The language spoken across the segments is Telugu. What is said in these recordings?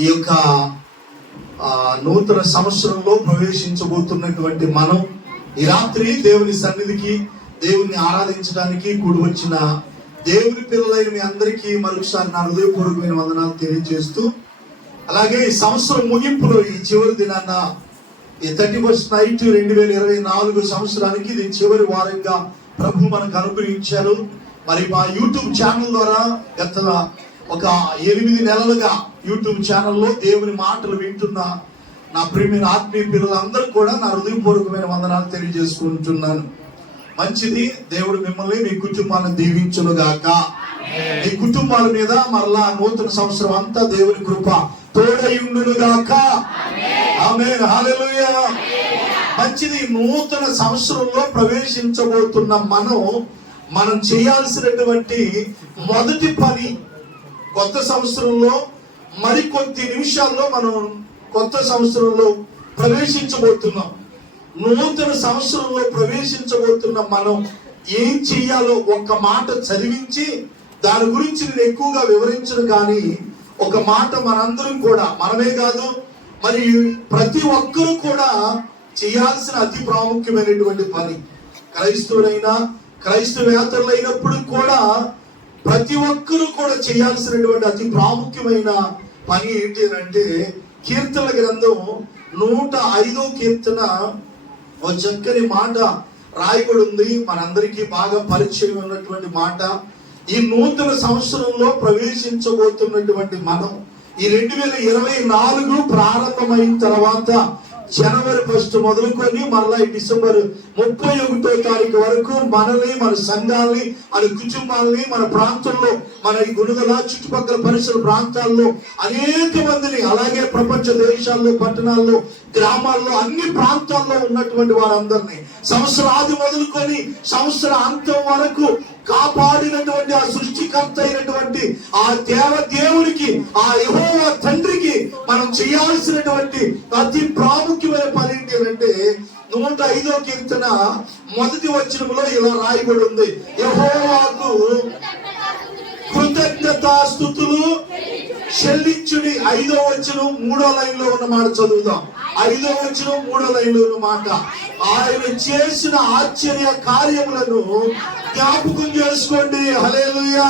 ఈ యొక్క నూతన సంవత్సరంలో ప్రవేశించబోతున్నటువంటి మనం ఈ రాత్రి దేవుని సన్నిధికి, దేవుని ఆరాధించడానికి కూడి వచ్చిన దేవుని పిల్లలైన మీ అందరికీ మరొకసారి నా హృదయపూర్వకమైన వందనాలు తెలియజేస్తూ, అలాగే ఈ సంవత్సరం ముగింపులో ఈ చివరి దినాన్న ఈ 31st నైట్ 2024 సంవత్సరానికి ఇది చివరి వారంగా ప్రభు మనకు అనుగ్రహించారు. మరి మా యూట్యూబ్ ఛానల్ ద్వారా గత ఒక 8 నెలలుగా యూట్యూబ్ ఛానల్లో దేవుని మాటలు వింటున్న నా ప్రియమైన ఆత్మీయ పిల్లలందరూ కూడా నా హృదయపూర్వకమైన వందనాలు తెలియజేసుకుంటున్నాను. మంచిది, దేవుడు మిమ్మల్ని మీ కుటుంబాలను దీవించునుగాక. మీ కుటుంబాల మీద మరలా నూతన సంవత్సరం అంతా దేవుని కృప తోడయుండునుగాక. ఆమేన్, హల్లెలూయా. మంచిది, నూతన సంవత్సరంలో ప్రవేశించబోతున్న మనం చేయాల్సినటువంటి మొదటి పని, కొత్త సంవత్సరంలో మరికొద్ది నిమిషాల్లో మనం కొత్త సంవత్సరంలో ప్రవేశించబోతున్నాం. నూతన సంవత్సరంలో ప్రవేశించబోతున్న మనం ఏం చెయ్యాలో ఒక్క మాట చదివించి దాని గురించి నేను ఎక్కువగా వివరించను. కానీ ఒక మాట మనందరం కూడా, మనమే కాదు మరి ప్రతి ఒక్కరూ కూడా చేయాల్సిన అతి ప్రాముఖ్యమైనటువంటి పని, క్రైస్తవులైనా క్రైస్తవేతరులైనప్పుడు కూడా ప్రతి ఒక్కరూ కూడా చేయాల్సినటువంటి అతి ప్రాముఖ్యమైన పని ఏంటి అంటే, కీర్తన గ్రంథం 105వ కీర్తన ఒక చక్కని మాట రాయబడి ఉంది. మనందరికీ బాగా పరిచయం ఉన్నటువంటి మాట. ఈ నూతన సంవత్సరంలో ప్రవేశించబోతున్నటువంటి మనం ఈ 2024 ప్రారంభమైన తర్వాత జనవరి 1 మొదలుకొని మరలా డిసెంబర్ 31వ తారీఖు వరకు మనల్ని, మన సంఘాలని, మన కుటుంబాలని, మన ప్రాంతంలో, మన ఈ గుణదల చుట్టుపక్కల పరిసర ప్రాంతాల్లో అనేక మందిని, అలాగే ప్రపంచ దేశాల్లో, పట్టణాల్లో, గ్రామాల్లో, అన్ని ప్రాంతాల్లో ఉన్నటువంటి వారందరినీ సంవత్సర ఆది మొదలుకొని సంవత్సర అంతం వరకు కాపాడినటువంటి ఆ సృష్టికర్త అయినటువంటి ఆ దేవునికి, ఆ యెహోవా తండ్రికి మనం చేయాల్సినటువంటి అతి ప్రాముఖ్యమైన పని ఏంటి అంటే, 105వ కీర్తన మొదటి వచనంలో ఇలా రాయబడి ఉంది, యెహోవాకు కృతజ్ఞతాస్తుతులు చెల్లించుడి. 5వ వచనం 3వ లైన్లో ఉన్న మాట చదువుదాం. 5వ వచనం 3వ లైన్లో ఉన్న మాట, ఆయన చేసిన ఆశ్చర్య కార్యములను జ్ఞాపకం చేసుకోండి. హల్లెలూయా.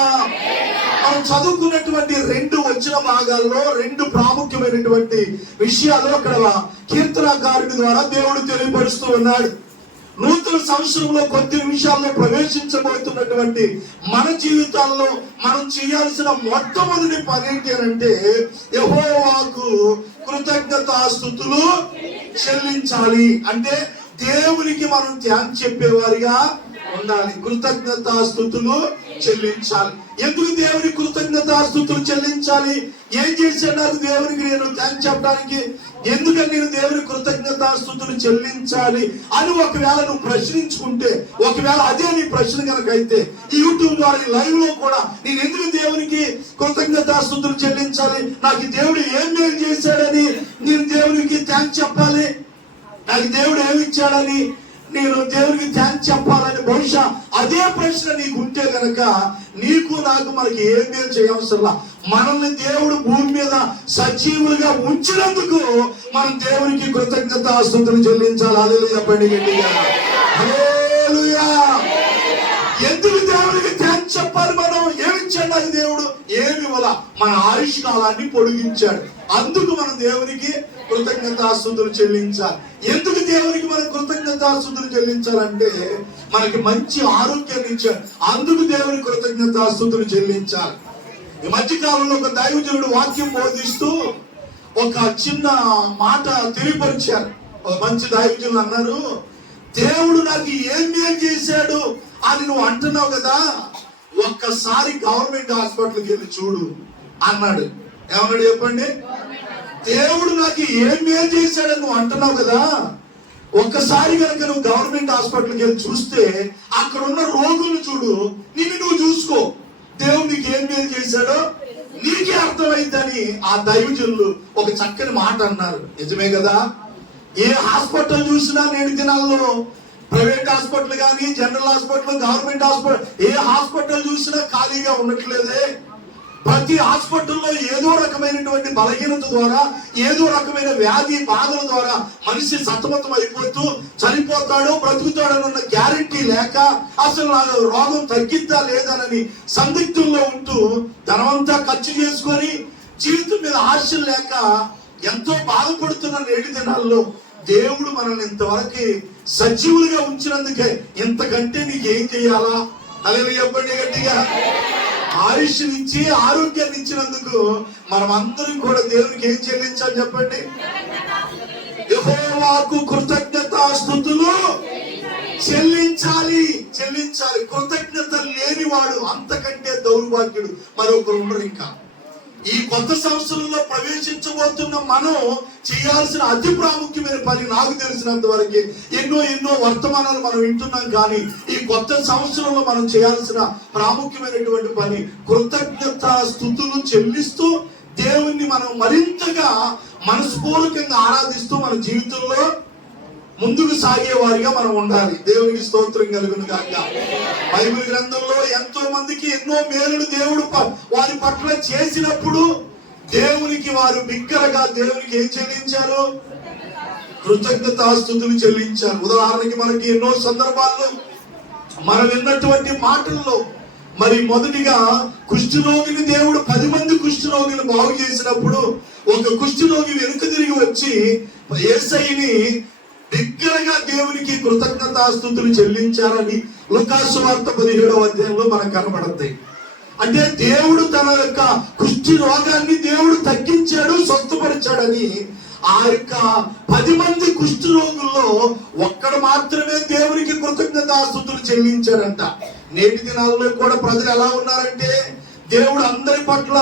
మనం చదువుకున్నటువంటి 2 వచన భాగాల్లో 2 ప్రాముఖ్యమైనటువంటి విషయాలు అక్కడ కీర్తనకారుడి ద్వారా దేవుడు తెలియపరుస్తూ ఉన్నాడు. నూతన సంవత్సరంలో కొద్ది నిమిషాల్లో ప్రవేశించబోతున్నటువంటి మన జీవితాల్లో మనం చేయాల్సిన మొట్టమొదటి పని ఏంటి అంటే, యెహోవాకు కృతజ్ఞతాస్తుతులు చెల్లించాలి. అంటే దేవునికి మనం థాంక్స్ చెప్పేవారిగా ఉండాలి. కృతజ్ఞతాస్తుతులు చెల్లించాలి. ఎందుకు దేవుని కృతజ్ఞతాస్తుతులు చెల్లించాలి? ఏం చేశాడు నాకు దేవునికి నేను థాంక్స్ చెప్పడానికి? ఎందుకని నేను దేవుని కృతజ్ఞతాస్తుతులు చెల్లించాలి అని ఒకవేళ నువ్వు ప్రశ్నించుకుంటే, ఒకవేళ అదే నీ ప్రశ్న కనుక అయితే, ఈ యూట్యూబ్ ద్వారా లైవ్ లో కూడా నేను ఎందుకు దేవునికి కృతజ్ఞతాస్తుతులు చెల్లించాలి, నాకు దేవుడు ఏం మేలు చేశాడని నేను దేవునికి థాంక్స్ చెప్పాలి, నాకు దేవుడు ఏమి ఇచ్చాడని నేను దేవునికి థాంక్స్ చెప్పాలని బహుశా అదే ప్రశ్న నీకు ఉంటే గనక నీకు నాకు మనకి ఏం మేలు చేయవసరంలా. మనల్ని దేవుడు భూమి మీద సజీవులుగా ఉంచినందుకు మనం దేవునికి కృతజ్ఞతాస్తుతులు చెల్లించాలి. హల్లెలూయా చెప్పండి గట్టిగా. హల్లెలూయా. ఎందుకు దేవునికి థాంక్స్ చెప్పాలి? మనం ఏమిచ్చాడు నాకు దేవుడు? ఏమి ఇవ్వాల? మన ఆయుష్ కాలాన్ని పొడిగించాడు. అందుకు మనం దేవునికి కృతజ్ఞతాస్తుతులు చెల్లించాలి. ఎందుకు దేవునికి మనం కృతజ్ఞతాస్తుతులు చెల్లించాలంటే, మనకి మంచి ఆరోగ్యాన్ని ఇచ్చాడు. అందుకు దేవుని కృతజ్ఞతాస్తుతులు చెల్లించాలి. ఈ మధ్య కాలంలో ఒక దైవజనుడు వాక్యం బోధిస్తూ ఒక చిన్న మాట తెలియపరిచారు. ఒక మంచి దైవజనులు అన్నారు, దేవుడు నాకు ఏం మేలు చేశాడు అని నువ్వు అంటున్నావు కదా, ఒక్కసారి గవర్నమెంట్ హాస్పిటల్కి వెళ్ళి చూడు అన్నాడు. ఏమన్నాడు చెప్పండి? దేవుడు నాకు ఏం మేలు చేశాడని నువ్వు అంటున్నావు కదా, ఒక్కసారి కనుక నువ్వు గవర్నమెంట్ హాస్పిటల్కి వెళ్ళి చూస్తే అక్కడ ఉన్న రోగులను చూడు, నిన్ను నువ్వు చూసుకో, దేవుడు నీకు ఏం మేలు చేశాడో నీకే అర్థమైందని ఆ దైవజనులు ఒక చక్కని మాట అన్నారు. నిజమే కదా? ఏ హాస్పిటల్ చూసినా నేటి దినాల్లో, ప్రైవేట్ హాస్పిటల్ కానీ, జనరల్ హాస్పిటల్, గవర్నమెంట్ హాస్పిటల్, ఏ హాస్పిటల్ చూసినా ఖాళీగా ఉండట్లేదే. ప్రతి హాస్పిటల్లో ఏదో రకమైనటువంటి బలహీనత ద్వారా, ఏదో రకమైన వ్యాధి బాధల ద్వారా మనిషి సతమతం అయిపోతూ చనిపోతాడు, బ్రతుకుతాడన్న గ్యారెంటీ లేక, అసలు నా రోగం తగ్గిద్దా లేదనని సందిగ్ధంలో ఉంటూ ధనమంతా ఖర్చు చేసుకొని జీవితం మీద ఆశ లేక ఎంతో బాధపడుతున్న నేటి దినాల్లో దేవుడు మనల్ని ఇంతవరకు సజీవులుగా ఉంచినందుకే ఇంతకంటే నీకేం చెయ్యాలా? అలాగే చెప్పండి గట్టిగా. ఆయుష్నిచ్చి ఆరోగ్యాన్ని ఇచ్చినందుకు మనం అందరం కూడా దేవునికి ఏం చెల్లించాలి చెప్పండి? యెహోవాకు కృతజ్ఞతాస్తుతులు చెల్లించాలి. కృతజ్ఞత లేనివాడు అంతకంటే దౌర్భాగ్యుడు మరొకరు ఉండరు. ఇంకా ఈ కొత్త సంవత్సరంలో ప్రవేశించబోతున్న మనం చేయాల్సిన అతి ప్రాముఖ్యమైన పని, నాకు తెలిసినంత వరకు ఎన్నో వర్తమానాలు మనం వింటున్నాం, కానీ ఈ కొత్త సంవత్సరంలో మనం చేయాల్సిన ప్రాముఖ్యమైనటువంటి పని కృతజ్ఞతా స్తుతులు చెల్లిస్తూ దేవుణ్ణి మనం మరింతగా మనస్ఫూర్తిగా ఆరాధిస్తూ మన జీవితంలో ముందుకు సాగే వారిగా మనం ఉండాలి. దేవునికి స్తోత్రం కలుగును గాక. బైబిల్ గ్రంథంలో ఎంతో మందికి ఎన్నో మేలులు దేవుడు వారి పట్ల చేసినప్పుడు దేవునికి వారు బిగ్గరగా దేవునికి ఏం చెల్లించారు? కృతజ్ఞతాస్తుతులు చెల్లించారు. ఉదాహరణకి మనకి ఎన్నో సందర్భాల్లో మనం విన్నటువంటి మాటల్లో మరి మొదటిగా కుష్ఠరోగిని దేవుడు 10 మంది కుష్ఠరోగిని బాగు చేసినప్పుడు ఒక కుష్ఠరోగి వెనుక తిరిగి వచ్చి యేసయ్యని బిగ్గరగా దేవునికి కృతజ్ఞతాస్తుతులు చెల్లించారని లూకా సువార్త 17వ అధ్యాయంలో మనకు కనబడతాయి. అంటే దేవుడు తన యొక్క కుష్ఠి రోగాన్ని దేవుడు తగ్గించాడు, స్వస్థపరిచాడని ఆ యొక్క 10 మంది కుష్ఠి రోగుల్లో ఒక్కడు మాత్రమే దేవునికి కృతజ్ఞతాస్తుతులు చెల్లించారంట. నేటి దినాల్లో కూడా ప్రజలు ఎలా ఉన్నారంటే దేవుడు అందరి పట్ల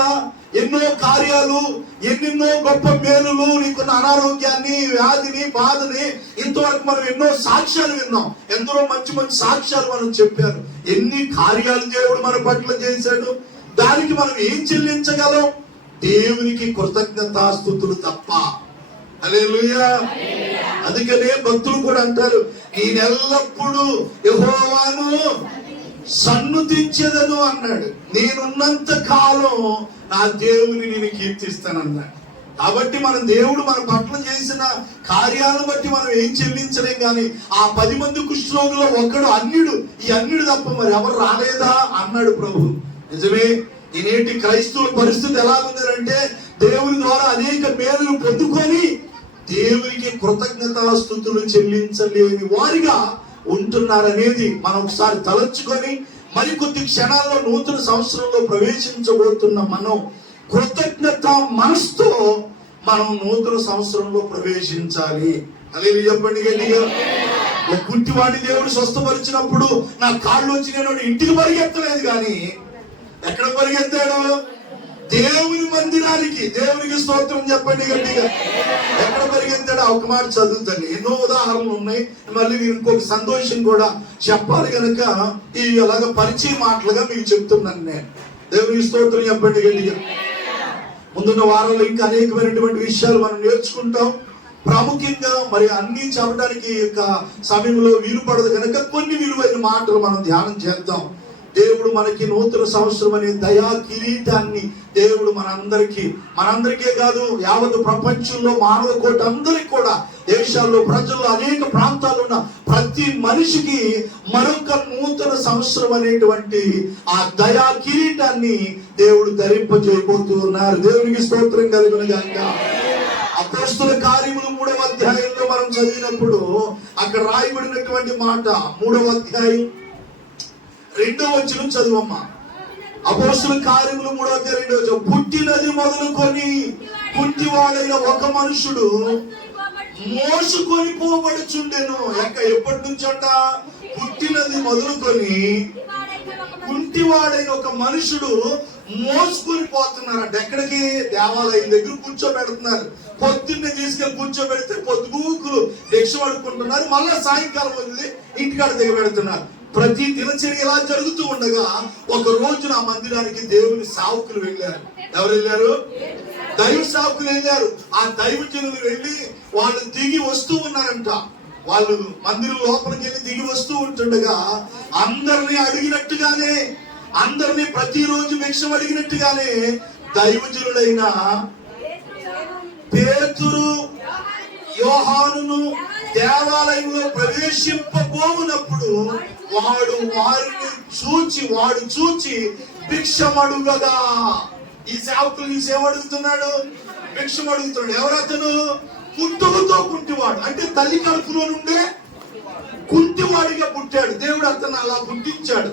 ఎన్నో కార్యాలు, ఎన్నెన్నో గొప్ప మేలులు, నీకున్న అనారోగ్యాన్ని, వ్యాధిని, బాధని ఇంతవరకు మనం ఎన్నో సాక్ష్యాలు విన్నాం. ఎందరో మంచి సాక్ష్యాలు మనం చెప్పారు. ఎన్ని కార్యాలు దేవుడు మన పట్ల చేశాడు. దానికి మనం ఏం చెల్లించగలం? దేవునికి కృతజ్ఞతాస్తుతులు తప్ప. హల్లెలూయా. అందుకనే భక్తులు కూడా అంటారు, నేనెల్లప్పుడూ యెహోవాను సన్నుతించెదను అన్నాడు. నేనున్నంత కాలం నా దేవుని నేను కీర్తిస్తానన్నాడు. కాబట్టి మన దేవుడు మన పట్ల చేసిన కార్యాలను బట్టి మనం ఏం చెల్లించలేం. కానీ ఆ 10 మంది కుష్ఠరోగుల్లో ఒకడు అన్యుడు, ఈ అన్యుడు తప్ప మరి ఎవరు రాలేదా అన్నాడు ప్రభు. నిజమే. ఈ నేటి క్రైస్తవుల పరిస్థితి ఎలా ఉందంటే దేవుని ద్వారా అనేక మేలులు పొందుకొని దేవునికి కృతజ్ఞతాస్తుతులు చెల్లించలేని వారిగా ఉంటున్నారనేది మనం ఒకసారి తలంచుకొని మరికొద్ది క్షణాల్లో నూతన సంవత్సరంలో ప్రవేశించబోతున్న మనం కృతజ్ఞత మనసుతో మనం నూతన సంవత్సరంలో ప్రవేశించాలి. అలాగే చెప్పండి గట్టిగా. ఒక కుంటివాడి దేవుడు స్వస్థపరిచినప్పుడు నా కాళ్ళు వచ్చి నేను ఇంటికి పరిగెత్తలేదు, కానీ ఎక్కడ పరిగెత్తాడు? దేవుని మందిరానికి. దేవునికి స్తోత్రం చెప్పండి గట్టిగా. ఎక్కడ పరిగెత్తాడు? ఒక మాట చదువుతాను. ఎన్నో ఉదాహరణలు ఉన్నాయి. మళ్ళీ నేను ఇంకొక సంతోషం కూడా చెప్పాలి కనుక ఈ అలాగ పరిచయ మాటలుగా మీకు చెప్తున్నాను నేను. దేవునికి స్తోత్రం చెప్పండి గట్టిగా. ముందున్న వారంలో ఇంకా అనేకమైనటువంటి విషయాలు మనం నేర్చుకుంటాం. ప్రాముఖ్యంగా మరి అన్ని చెప్పడానికి యొక్క సమయంలో వీలు పడదు కనుక కొన్ని విలువైన మాటలు మనం ధ్యానం చేద్దాం. దేవుడు మనకి నూతన సంవత్సరం అనే దయా కిరీటాన్ని దేవుడు మనందరికీ కాదు, యావత్ ప్రపంచంలో మానవ కోటి అందరికి కూడా, దేశాల్లో, ప్రజల్లో, అనేక ప్రాంతాల్లో ఉన్న ప్రతి మనిషికి మరొక నూతన సంవత్సరం అనేటువంటి ఆ దయా కిరీటాన్ని దేవుడు ధరింపజేయబోతున్నారు. దేవునికి స్తోత్రం కలుగును గాక. అపోస్తల కార్యములు 3వ అధ్యాయంలో మనం చదివినప్పుడు అక్కడ రాయబడినటువంటి మాట 3వ అధ్యాయం 2వ వచనం చదువమ్మా. అపోస్తల కార్యములు 3వ అధ్యాయం 2వ వచనం. పుట్టినది మొదలుకొని కుంటివాడైన ఒక మనుషుడు మోసుకొని పోబడుచుండెను. ఎప్పటి నుంచి అంట? పుట్టినది మొదలుకొని కుంటివాడైన ఒక మనుషుడు మోసుకొని పోతున్నారంట. ఎక్కడికి? దేవాలయం దగ్గర కూర్చోబెడుతున్నారు. పొద్దున్నే తీసుకెళ్లి కూర్చోబెడితే పొద్దుగూకులు భిక్ష పడుకుంటున్నారు. మళ్ళా సాయంకాలం వదిలి ఇంటికాడ దిగబెడుతున్నారు. ప్రతి దినచర్య ఇలా జరుగుతూ ఉండగా ఒక రోజు నా మందిరానికి దేవుని సేవకులు వెళ్ళారు. ఎవరు వెళ్ళారు? దైవ సేవకులు వెళ్ళారు. ఆ దైవజనులు వెళ్ళి వాళ్ళు దిగి వస్తూ ఉన్నారంట. వాళ్ళు మందిరం లోపలికి వెళ్ళి దిగి వస్తూ ఉంటుండగా అందరినీ అడిగినట్టుగానే అందరినీ ప్రతిరోజు భిక్షం అడిగినట్టుగానే దైవజనుడైన పేతురు యోహానును దేవాలయంలో ప్రవేశింపబోనప్పుడు వాడు చూచి భిక్షమడుగగా, ఈ సేవకులు ఈ సేవ అడుగుతున్నాడు, భిక్షమడుగుతున్నాడు. ఎవరతను? పుట్టుకతో కుంటివాడు, అంటే తల్లి కడుపులో నుండే కుంటివాడిగా పుట్టాడు. దేవుడు అతను అలా పుట్టించాడు.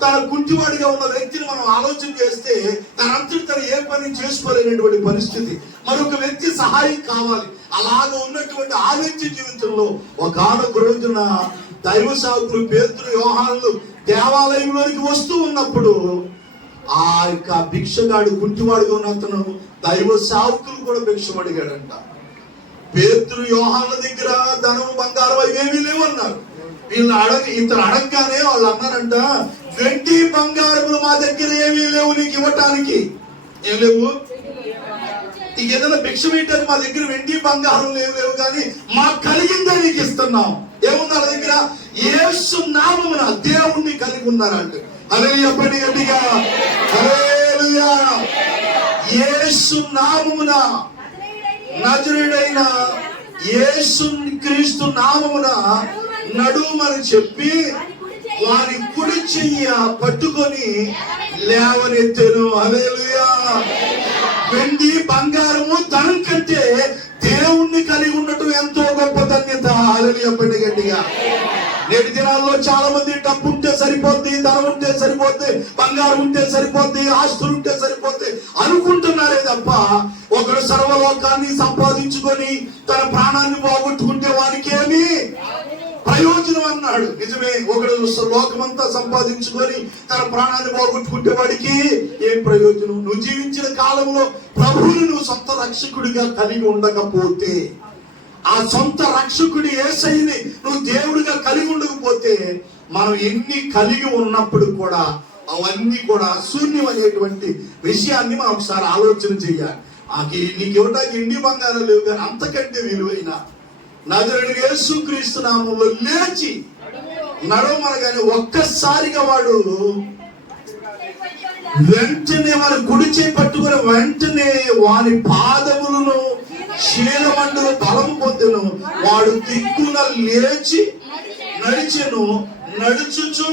తన కుంటివాడిగా ఉన్న వ్యక్తిని మనం ఆలోచన చేస్తే తనంతటి తను ఏ పని చేసుకోలేనటువంటి పరిస్థితి, మరొక వ్యక్తి సహాయం కావాలి. అలాగ ఉన్నటువంటి ఆ వ్యక్తి జీవితంలో ఒకానొక రోజున దైవ సేవకులు పేతురు యోహానులు దేవాలయంలోనికి వస్తూ ఉన్నప్పుడు ఆ యొక్క భిక్షగాడు కుంటివాడిగా ఉన్న అతను దైవ సేవకులు కూడా భిక్షం అడిగాడంట. పేతురు యోహానుల దగ్గర ధనము బంగారం అవేమీ లేవన్నారు. ఇతను అడగగానే వాళ్ళు అన్నారంట, వెండి బంగారములు మా దగ్గర ఏమీ లేవు నీకు ఇవ్వటానికి. ఏం లేవు? నీకు ఏదైనా భిక్ష వేయటానికి మా దగ్గర వెండి బంగారం లేవు కానీ మాకు కలిగిందే నీకు ఇస్తున్నాం. ఏముంది వాళ్ళ దగ్గర? యేసు నామమున దేవుణ్ణి కలిగి ఉన్నారంట. హల్లెలూయా, చెప్పండి గట్టిగా హల్లెలూయా. యేసు నామమున, నజరేయుడైన యేసు క్రీస్తు నామమున నడుమని చెప్పి వారి కుడి చెయ్య పట్టుకొని లేవనెత్తెను. హల్లెలూయా. వెండి బంగారము ధనం కంటే దేవుణ్ణి కలిగి ఉండటం ఎంతో గొప్ప ధన్యత. హల్లెలూయా, చెప్పండి గట్టిగా. నేటి దినాల్లో చాలా మంది డబ్బు ఉంటే సరిపోద్ది, ధనం ఉంటే సరిపోద్ది, బంగారం ఉంటే సరిపోద్ది, ఆస్తులు ఉంటే సరిపోద్ది అనుకుంటున్నారే తప్ప ఒకడు సర్వలోకాన్ని సంపాదించుకొని తన ప్రాణాన్ని పోగొట్టుకుంటే వానికి ఏమి ప్రయోజనం అన్నాడు. నిజమే, ఒకడు లోకమంతా సంపాదించుకొని తన ప్రాణాన్ని పోగొట్టుకుంటే వాడికి ఏం ప్రయోజనం? నువ్వు జీవించిన కాలంలో ప్రభువుని నువ్వు సొంత రక్షకుడిగా కలిగి ఉండకపోతే, ఆ సొంత రక్షకుడి యేసయ్యని నువ్వు దేవుడిగా కలిగి ఉండకపోతే, మనం ఎన్ని కలిగి ఉన్నప్పుడు కూడా అవన్నీ కూడా శూన్యం అనేటువంటి విషయాన్ని మనం ఒకసారి ఆలోచన చెయ్యాలి. నీకు ఇవ్వడానికి ఎండి బంగారం లేవు కానీ అంతకంటే విలువైన నజరేయుడైన యేసుక్రీస్తు నామములో లేచి నడవమనగానే ఒక్కసారిగా వాడు వెంటనే వారి కుడి చేయి పట్టుకుని వెంటనే వారి పాదములను క్షీణమండలు బలము పొందెను. వాడు దిక్కున లేచి నడిచెను. నడుచుచు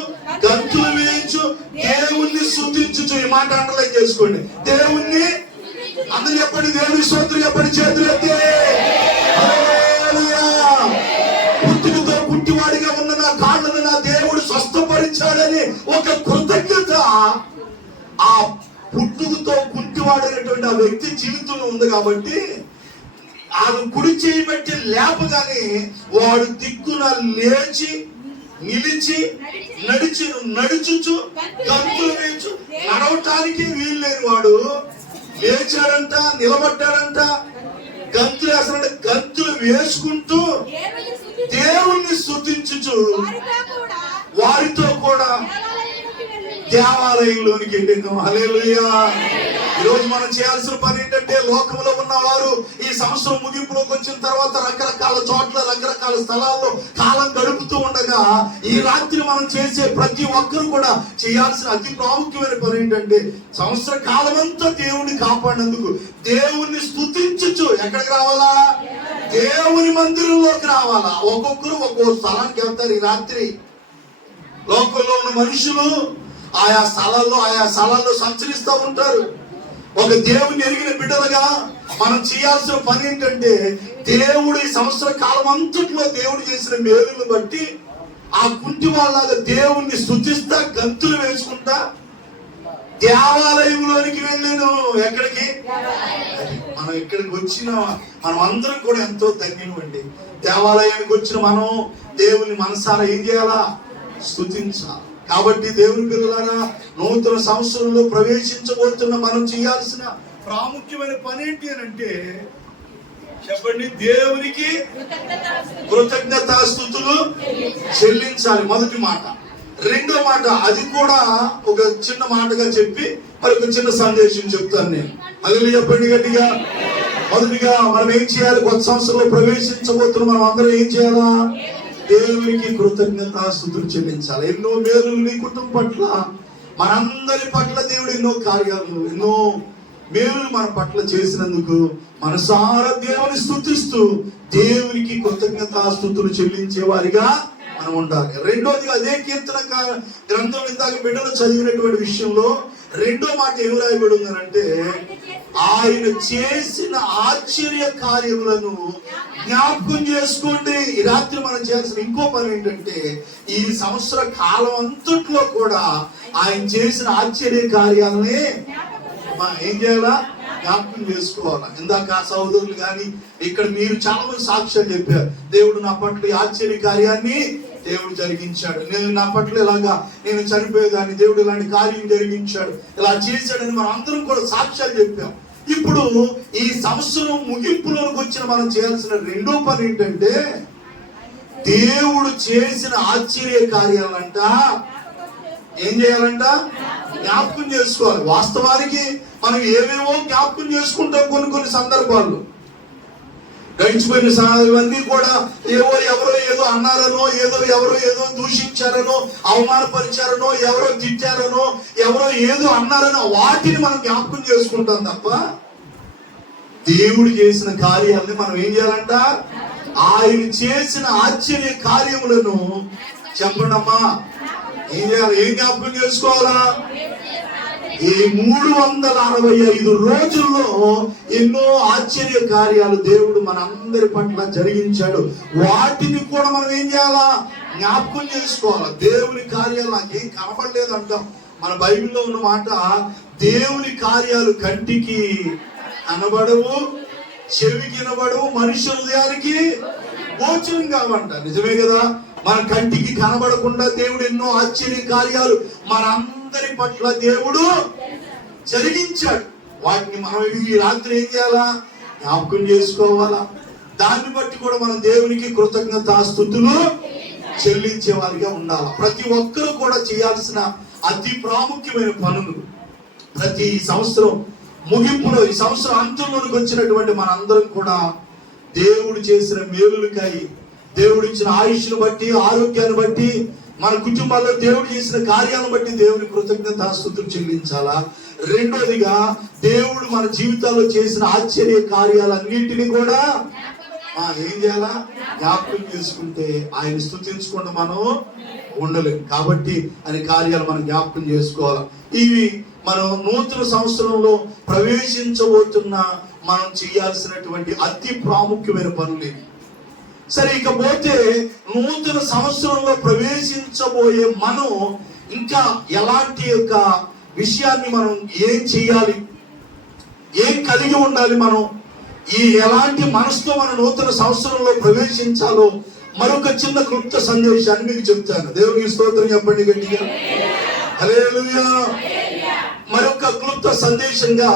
గంతులు వేయచ్చు దేవుణ్ణి స్తుతించుచు. ఈ మాట అండర్లైన్ చేసుకోండి. దేవుణ్ణి అందరూ చెప్పండి, దేవుని స్తోత్రం చెప్పండి, చేతులు ఎత్తి. పుట్టుకతో పుట్టివాడిగా ఉన్న నా కాళ్ళను నా దేవుడు స్వస్థపరిచాడని ఒక కృతజ్ఞత ఆ పుట్టుకతో పుట్టివాడైనటువంటి ఆ వ్యక్తి జీవితంలో ఉంది. కాబట్టి ఆ కుడి చేయబట్టి లేపగానే వాడు దిక్కున లేచి నిలిచి నడుచుచు గంతులు వేయచ్చు. నడవటానికి వీలు లేని వాడు లేచాడంట, నిలబడ్డాడంట, గంతులు వేసాడంట. గంతులు వేసుకుంటూ దేవుణ్ణి స్తుతించుచు వారితో కూడా దేవాలయంలోనికి వెళ్ళింది. హల్లెలూయా. ఈరోజు మనం చేయాల్సిన పని ఏంటంటే, లోకంలో ఉన్నవారు ఈ సంవత్సరం ముగింపులోకి వచ్చిన తర్వాత రకరకాల చోట్ల రకరకాల స్థలాల్లో కాలం గడుపుతూ ఉండగా ఈ రాత్రి మనం చేసే ప్రతి ఒక్కరు కూడా చేయాల్సిన అతి ప్రాముఖ్యమైన పని ఏంటంటే, సంవత్సర కాలం అంతా దేవుణ్ణి కాపాడినందుకు దేవుణ్ణి స్తుతించుచు ఎక్కడికి రావాలా? దేవుని మందిరంలోకి రావాలా. ఒక్కొక్కరు ఒక్కో స్థలానికి వెళ్తారు. ఈ రాత్రి లోకంలో ఉన్న మనుషులు ఆయా స్థలాల్లో సంచరిస్తూ ఉంటారు. ఒక దేవుని ఎరిగిన బిడ్డలుగా మనం చేయాల్సిన పని ఏంటంటే, దేవుడు ఈ సంవత్సర కాలం అంతట్లో దేవుడు చేసిన మేలును బట్టి ఆ కుంటి వాళ్ళగా దేవుణ్ణి స్తుతిస్తా గంతులు వేసుకుంటా దేవాలయంలోనికి వెళ్ళాను. ఎక్కడికి? మనం ఇక్కడికి వచ్చిన మనం అందరం కూడా ఎంతో ధన్యం అండి. దేవాలయానికి వచ్చిన మనం దేవుని మనసారా ఏం చేయాలా? స్తుతించాలి. కాబట్టి దేవుని పిల్లలారా, నూతన సంవత్సరంలో ప్రవేశించబోతున్న మనం చేయాల్సిన ప్రాముఖ్యమైన పని ఏంటి అని అంటే, చెప్పండి, దేవునికి కృతజ్ఞతాస్తుతులు చెల్లించాలి. మొదటి మాట. రెండో మాట, అది కూడా ఒక చిన్న మాటగా చెప్పి మరి ఒక చిన్న సందేశం చెప్తాను నేను. అది చెప్పండి గట్టిగా. మొదటిగా మనం ఏం చేయాలి? కొత్త సంవత్సరంలో ప్రవేశించబోతున్న మనం అందరం ఏం చేయాలా? దేవునికి కృతజ్ఞతాస్తుతులు చెల్లించాలి. ఎన్నో మేలులు నీ కుటుంబం పట్ల మనందరి పట్ల దేవుడు ఎన్నో కార్యాలు, ఎన్నో మేలు మన పట్ల చేసినందుకు మనసారా దేవుని స్తుతిస్తూ దేవునికి కృతజ్ఞతాస్తుతులు చెల్లించే వారిగా మనం ఉండాలి. రెండోదిగా అదే కీర్తన గ్రంథం ఇందాక బిడ్డలు చదివినటువంటి విషయంలో రెండో మాట ఏమి రాయబడి ఉందనంటే, ఆయన చేసిన ఆశ్చర్య కార్యములను జ్ఞాపకం చేసుకోండి. ఈ రాత్రి మనం చేయాల్సిన ఇంకో పని ఏంటంటే, ఈ సంవత్సర కాలం అంతట్లో కూడా ఆయన చేసిన ఆశ్చర్య కార్యాలని ఏం చేయాలా? జ్ఞాపకం చేసుకోవాలా. ఇందాక ఆ సహోదరులు కానీ ఇక్కడ మీరు చాలా మంది సాక్ష్యాలు చెప్పారు. దేవుడు నా పట్ల ఆశ్చర్య కార్యాన్ని దేవుడు జరిగించాడు, నేను నా పట్ల ఇలాగా నేను చనిపోయేదాన్ని దేవుడు ఇలాంటి కార్యం జరిగించాడు, ఇలా చేశాడని మనం అందరం కూడా సాక్ష్యాలు చెప్పాం. ఇప్పుడు ఈ సంవత్సరం ముగింపులోకి వచ్చిన మనం చేయాల్సిన రెండో పని ఏంటంటే, దేవుడు చేసిన ఆశ్చర్య కార్యాలంట ఏం చేయాలంట? జ్ఞాపకం చేసుకోవాలి. వాస్తవానికి మనం ఏమేమో జ్ఞాపకం చేసుకుంటాం కొన్ని సందర్భాల్లో. గడిచిపోయిన ఇవన్నీ కూడా ఎవరో ఏదో అన్నారనో, ఎవరో ఏదో దూషించారనో, అవమానపరిచారనో, ఎవరో తిట్టారనో, ఎవరో ఏదో అన్నారనో వాటిని మనం జ్ఞాపకం చేసుకుంటాం తప్ప దేవుడు చేసిన కార్యాలని మనం ఏం చేయాలంట? ఆయన చేసిన ఆశ్చర్య కార్యములను చెప్పండమ్మా ఏం చేయాలి? ఏం జ్ఞాపకం చేసుకోవాలా? ఈ 365 రోజుల్లో ఎన్నో ఆశ్చర్య కార్యాలు దేవుడు మనందరి పట్ల జరిగించాడు. వాటిని కూడా మనం ఏం చేయాలా? జ్ఞాపకం చేసుకోవాలా. దేవుని కార్యాలు నాకేం కనపడలేదు అంటాం. మన బైబిల్లో ఉన్న మాట, దేవుని కార్యాలు కంటికి కనబడవు, చెవికి వినబడవు, మనిషి హృదయానికి గోచరం కావంట. నిజమే కదా? మన కంటికి కనబడకుండా దేవుడు ఎన్నో ఆశ్చర్య కార్యాలు మనందరి పట్ల దేవుడు జరిగించాడు. వాటిని మనం ఈ రాత్రి ఏం చేయాలా? జ్ఞాపకం చేసుకోవాలా. దాన్ని బట్టి కూడా మనం దేవునికి కృతజ్ఞతాస్తుతులు చెల్లించే వారిగా ఉండాలి. ప్రతి ఒక్కరూ కూడా చేయాల్సిన అతి ప్రాముఖ్యమైన పనులు ప్రతి సంవత్సరం ముగింపులో, ఈ సంవత్సరం అంతంలోనికి వచ్చినటువంటి మనందరం కూడా దేవుడు చేసిన మేలులకై, దేవుడు ఇచ్చిన ఆయుష్ను బట్టి, ఆరోగ్యాన్ని బట్టి, మన కుటుంబాల్లో దేవుడు చేసిన కార్యాలను బట్టి దేవుని కృతజ్ఞతాస్తుతులు చెల్లించాలా. రెండోదిగా దేవుడు మన జీవితాల్లో చేసిన ఆశ్చర్య కార్యాలన్నింటినీ కూడా ఏం చేయాలా? జ్ఞాపకం చేసుకుంటే ఆయన స్తుతించకుండా మనం ఉండలేం. కాబట్టి ఆయన కార్యాలు మనం జ్ఞాపకం చేసుకోవాలి. ఇవి మనం నూతన సంవత్సరంలో ప్రవేశించబోతున్న మనం చేయాల్సినటువంటి అతి ప్రాముఖ్యమైన పనులు ఇవి. సరే, ఇకపోతే నూతన సంవత్సరంలో ప్రవేశించబోయే మనం ఇంకా ఎలాంటి యొక్క విషయాన్ని మనం ఏం చేయాలి, ఏం కలిగి ఉండాలి, మనం ఈ ఎలాంటి మనసుతో మన నూతన సంవత్సరంలో ప్రవేశించాలో మరొక చిన్న క్లుప్త సందేశాన్ని మీకు చెప్తాను. దేవునికి స్తోత్రం చెప్పండి గట్టిగా. హల్లెలూయా. మరొక క్లుప్త సందేశంగా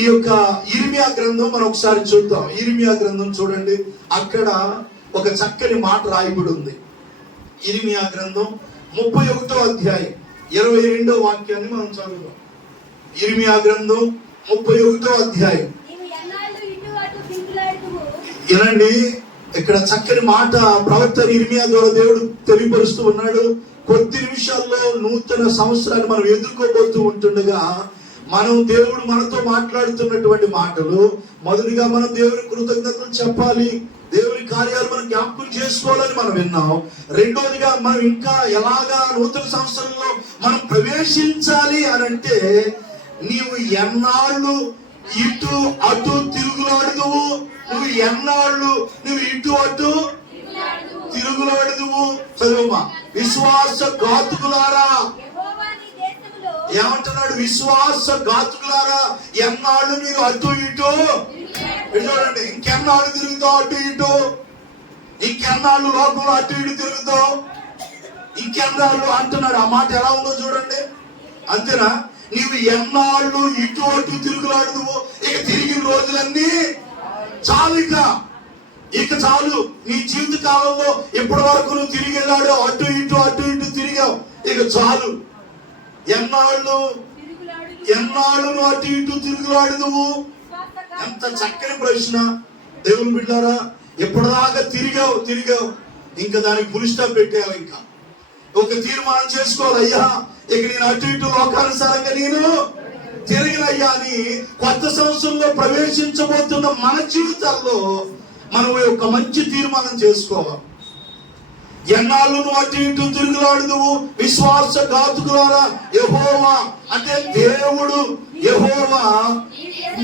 ఈ యొక్క ఇర్మియా గ్రంథం మనం ఒకసారి చూద్దాం. ఇర్మియా గ్రంథం చూడండి, అక్కడ ఒక చక్కని మాట రాయబడి ఉంది. ఇర్మియా గ్రంథం 31వ అధ్యాయం 22వ వాక్యాన్ని మనం చదువుదాం. ఇర్మియా గ్రంథం 31వ అధ్యాయం. వినండి, ఇక్కడ చక్కని మాట ప్రవక్త ఇర్మియా ద్వారా దేవుడు తెలియపరుస్తూ ఉన్నాడు. కొద్ది నిమిషాల్లో నూతన సంవత్సరాన్ని మనం ఎదుర్కోబోతూ ఉంటుండగా మనం దేవుడు మనతో మాట్లాడుతున్నటువంటి మాటలు, మొదటిగా మనం దేవుని కృతజ్ఞతలు చెప్పాలి, దేవుని కార్యాలు మనం జ్ఞాపకం చేసుకోవాలని మనం విన్నాం. రెండోదిగా మనం ఇంకా ఎలాగా నూతన సంవత్సరంలో మనం ప్రవేశించాలి అని అంటే, నీవు ఎన్నాళ్ళు ఇటు అటు తిరుగులాడుదువు, నువ్వు ఎన్నాళ్ళు నువ్వు ఇటు అటు తిరుగులాడుదువు. చదువుమా. విశ్వాస ఘాతుకులారా, ఏమంటున్నాడు? విశ్వాస ఘాతుకులారా, ఎన్నాళ్ళు మీరు అటు ఇటు చూడండి. ఇంకెన్నాళ్ళు తిరుగుతావు అటు ఇటు? ఇంకెన్నాళ్ళు లోకంలో అటు ఇటు తిరుగుతావు? ఇంకెన్నాళ్ళు అంటున్నాడు. ఆ మాట ఎలా ఉందో చూడండి. అంతేనా? నీవు ఎన్నాళ్ళు ఇటు అటు తిరుగులాడుదువు. ఇక తిరిగిన రోజులన్నీ చాలు, ఇక చాలు. నీ జీవిత కాలంలో ఎప్పటి వరకు నువ్వు తిరిగి వెళ్ళాడు, అటు ఇటు తిరిగావు, ఇక చాలు. ఎన్నాళ్ళు నువ్వు అటు ఇటు తిరుగులాడుదువు? ఎంత చక్కని ప్రశ్న. దేవుని బిడ్డారా, ఎప్పటిదాకా తిరిగావు, ఇంకా దానికి ఫుల్ స్టాప్ పెట్టేయాలి. ఇంకా ఒక తీర్మానం చేసుకోవాలి, అయ్యా ఇక నేను అటు ఇటు లోకానుసారంగా నేను తిరిగినయ్యా అని కొత్త సంవత్సరంలో ప్రవేశించబోతున్న మన జీవితాల్లో మనం ఒక మంచి తీర్మానం చేసుకోవాలి. ఎన్నాళ్ళు నువ్వు అటు ఇటు తిరుగులాడుదువు విశ్వాసఘాతుకులారా, యెహోవా అంటే దేవుడు యెహోవా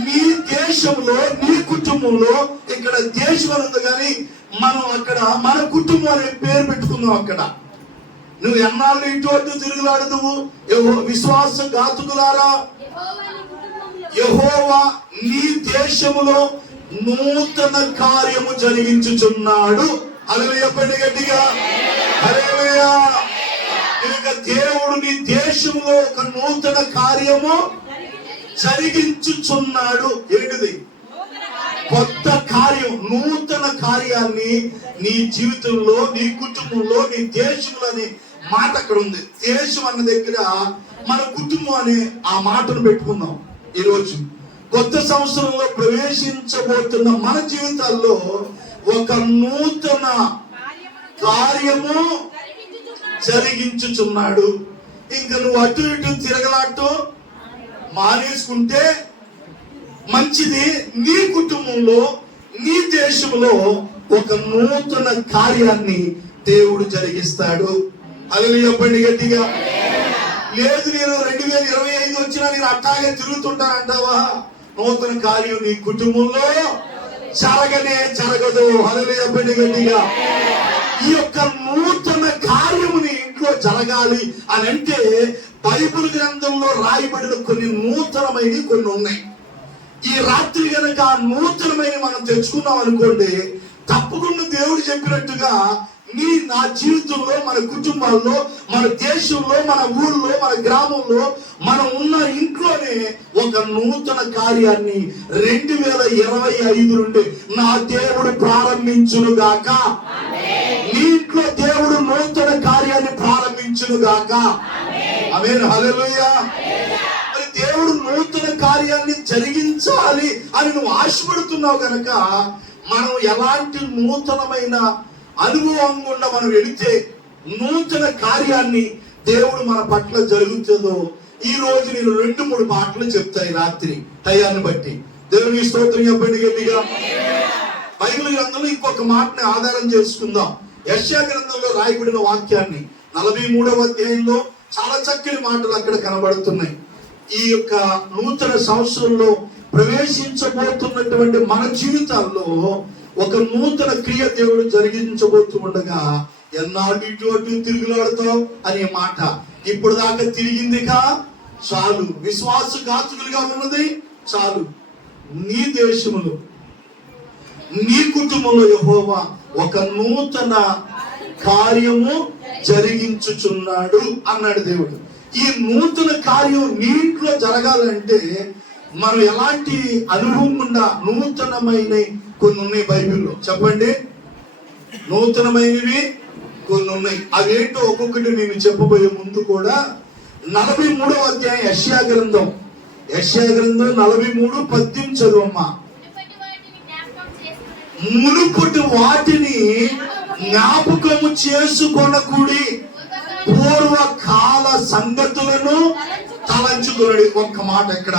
నీ దేశంలో నీ కుటుంబంలో, ఇక్కడ దేశం ఉంది కానీ మనం అక్కడ మన కుటుంబం అనే పేరు పెట్టుకుందాం. అక్కడ నువ్వు ఎన్నాళ్ళు ఇటు అటు తిరుగులాడుదువు విశ్వాసఘాతుకులారా, యెహోవా నీ దేశములో నూతన కార్యము జరిగించుచున్నాడు. హల్లెలూయా చెప్పండి గట్టిగా, హల్లెలూయా. ఇక దేవుడు నీ దేశంలో ఒక నూతన కార్యము జరిగించుచున్నాడు. ఏంటిది? కొత్త కార్యం, నూతన కార్యాన్ని నీ జీవితంలో, నీ కుటుంబంలో, నీ దేశంలో అనే మాట అక్కడ ఉంది. దేశం అన్న దగ్గర మన కుటుంబం అనే ఆ మాటను పెట్టుకుందాం. ఈరోజు కొత్త సంవత్సరంలో ప్రవేశించబోతున్న మన జీవితాల్లో ఒక నూతన కార్యము జరిగించుచున్నాడు. ఇంకా నువ్వు అటు ఇటు తిరగలాటో మానేసుకుంటే మంచిది. నీ కుటుంబంలో, నీ దేశంలో ఒక నూతన కార్యాన్ని దేవుడు జరిగిస్తాడు. హల్లెలూయా చెప్పండి గట్టిగా. లేదు నేను 2025 వచ్చినా నేను అట్టాగే తిరుగుతుంటానంటావా? నూతన కార్యం నీ కుటుంబంలో జరగనే జరగదు. హల్లెలూయా చెప్పండి గట్టిగా. ఈ యొక్క నూతన కార్యము నీ ఇంట్లో జరగాలి అని అంటే బైబిల్ గ్రంథంలో రాయబడిన కొన్ని నూతనమైనవి కొన్ని ఉన్నాయి. ఈ రాత్రి గనక నూతనమైన మనం తెచ్చుకున్నాం అనుకోండి, తప్పకుండా దేవుడు చెప్పినట్టుగా నా జీవితంలో, మన కుటుంబాల్లో, మన దేశంలో, మన ఊర్లో, మన గ్రామంలో, మనం ఉన్న ఇంట్లోనే ఒక నూతన కార్యాన్ని 2025 నుండి నా దేవుడు ప్రారంభించును గాక. నీ ఇంట్లో దేవుడు నూతన కార్యాన్ని ప్రారంభించును గాక. ఆమేన్, హల్లెలూయా. దేవుడు నూతన కార్యాన్ని జరిగించాలి అని నువ్వు ఆశపడుతున్నావు కనుక మనం ఎలాంటి నూతనమైన అనుభవం గుండా మనం వెళితే నూతన కార్యాన్ని దేవుడు మన పట్ల జరుగుతుందో ఈ రోజు నేను 2-3 మాటలు చెప్తాయి రాత్రి టయాన్ని బట్టి. దేవునికి స్తోత్రం చెప్పండి గట్టిగా. బైబిల్ గ్రంథంలో ఇంకొక మాటని ఆధారం చేసుకుందాం. యెషయా గ్రంథంలో రాయబడిన వాక్యాన్ని 43వ అధ్యాయంలో చాలా చక్కని మాటలు అక్కడ కనబడుతున్నాయి. ఈ యొక్క నూతన సంవత్సరంలో ప్రవేశించబోతున్నటువంటి మన జీవితాల్లో ఒక నూతన క్రియ దేవుడు జరిగించబోతూ ఉండగా, ఎన్నాళ్ళు ఇటు అటు తిరుగులాడుతావు అనే మాట. ఇప్పుడు దాకా తిరిగిందిగా చాలు, విశ్వాసఘాతుకులుగా ఉన్నది చాలు. నీ దేశంలో, నీ కుటుంబంలో యెహోవా ఒక నూతన కార్యము జరిగించుచున్నాడు అన్నాడు దేవుడు. ఈ నూతన కార్యం నీ ఇంట్లో జరగాలంటే మనం ఎలాంటి అనుభవం ఉండా నూతనమైన కొన్ని ఉన్నాయి బైబిల్లో. చెప్పండి, నూతనమైనవి కొన్ని ఉన్నాయి. అవేంటో ఒక్కొక్కటి నేను చెప్పబోయే ముందు కూడా 43వ అధ్యాయం యెషయా గ్రంథం 43:18 చదువమ్మా. మునుపటి వాటిని జ్ఞాపకము చేసుకొనకుడి, పూర్వకాల సంగతులను తలంచుకొనడి. ఒక్క మాట ఎక్కడ.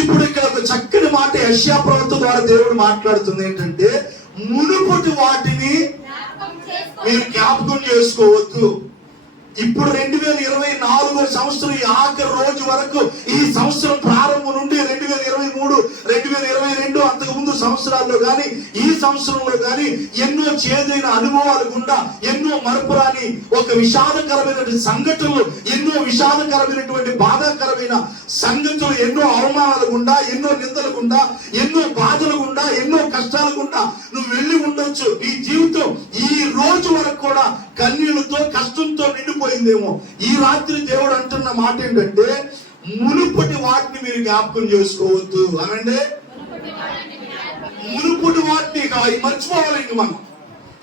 ఇప్పుడు ఇక్కడ ఒక చక్కని మాట యెషయా ప్రవక్త ద్వారా దేవుడు మాట్లాడుతుంది. ఏంటంటే మునుపటి వాటిని మీరు జ్ఞాపకం చేసుకోవద్దు. ఇప్పుడు 2024 సంవత్సరం ఈ ఆఖరి రోజు వరకు, ఈ సంవత్సరం ప్రారంభం నుండి 2023, 2022 అంతకు ముందు సంవత్సరాల్లో కానీ ఈ సంవత్సరంలో కానీ ఎన్నో చేదైన అనుభవాలు గుండా, ఎన్నో మరపురాని ఒక విషాదకరమైనటువంటి సంఘటనలు, ఎన్నో విషాదకరమైనటువంటి బాధాకరమైన సంగతులు, ఎన్నో అవమానాలు గుండా, ఎన్నో నిందలు గుండా, ఎన్నో బాధలు గుండా, ఎన్నో కష్టాలు గుండా నువ్వు వెళ్ళి ఉండొచ్చు. నీ జీవితం ఈ రోజు వరకు కూడా కన్నీళ్లతో, కష్టంతో నిండిపోయిందేమో. ఈ రాత్రి దేవుడు అంటున్న మాట ఏంటంటే మునుపటి వాటిని మీరు జ్ఞాపకం చేసుకోవద్దు అనండి. మునుపటి వాటిని మర్చిపోవాలి. ఇంక మనం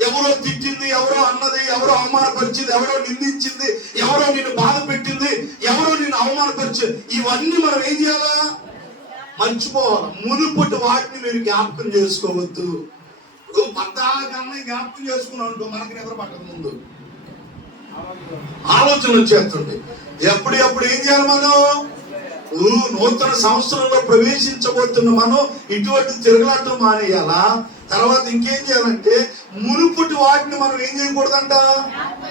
ఎవరో తిట్టింది, ఎవరో అన్నది, ఎవరో అవమానపరిచింది, ఎవరో నిందించింది, ఎవరో నిన్ను బాధ పెట్టింది, ఎవరో నిన్ను అవమానపరిచింది, ఇవన్నీ మనం ఏం చేయాలా? మర్చిపోవాలి. మునుపటి వాటిని మీరు జ్ఞాపకం చేసుకోవద్దు. పద్దాకన్నా జ్ఞాపకం చేసుకున్నాం అనుకో, మనకి నిద్ర పట్టక ముందు ఆలోచన వచ్చేస్తుంది. ఎప్పుడు ఏం చేయాలి మనం? నూతన సంవత్సరంలో ప్రవేశించబోతున్న మనం ఇటువంటి తిరగలాటం మానేయాలా? తర్వాత ఇంకేం చేయాలంటే మునుపటి వాటిని మనం ఏం చేయకూడదంట,